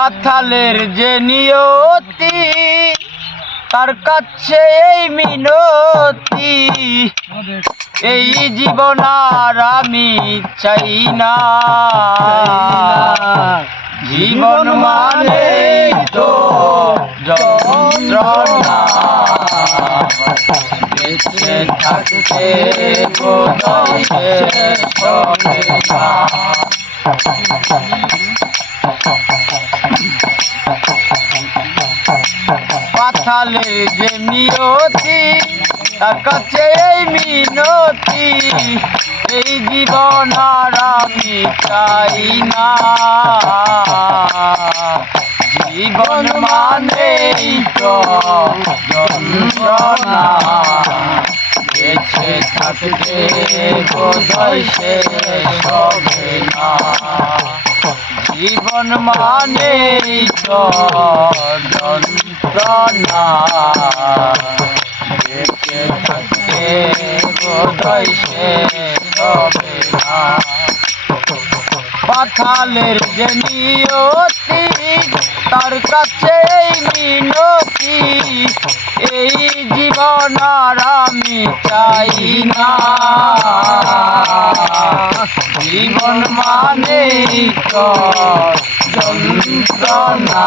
পাথালের যে নিয়তি, তার কাছে এই মিনতি। এই জীবন আর আমি চাই না। জীবন মানে তো যন্ত্রণা। থাকতে বোধহয় পাথালের যে নিয়তি কাছে এই মিনতি। এই জীবন আর আমি চাই না। জীবন মানেই তো যন্ত্রণা। বেঁচে থাকতে বোধহয় শেষ হবে না। জীবন মানেই তো যন্ত্রণা বেঁচে পাথালের তার কাছে মিনতি। এই জীবন আর আমি চাই না। জীবন মানে যন্ত্রণা।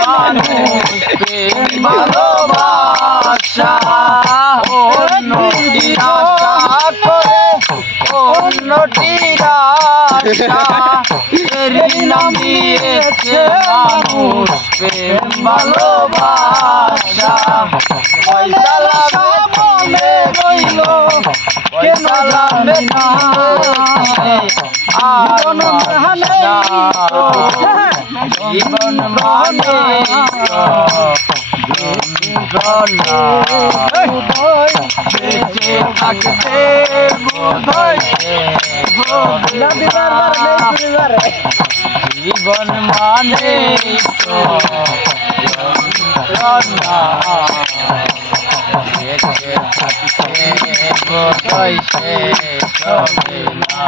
মানুষকে ভালোবাসা অন্যটির আশা করে অন্যটির আশা ভালোবাসা। পয়সা রইল জীবন মানে যন্ত্রণা বেঁচে থাকতে। জীবন মানে বেঁচে থাকতে বোধহয় শেষ না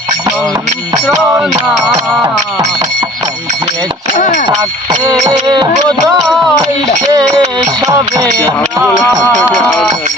যন্ত্রণা থাকতে না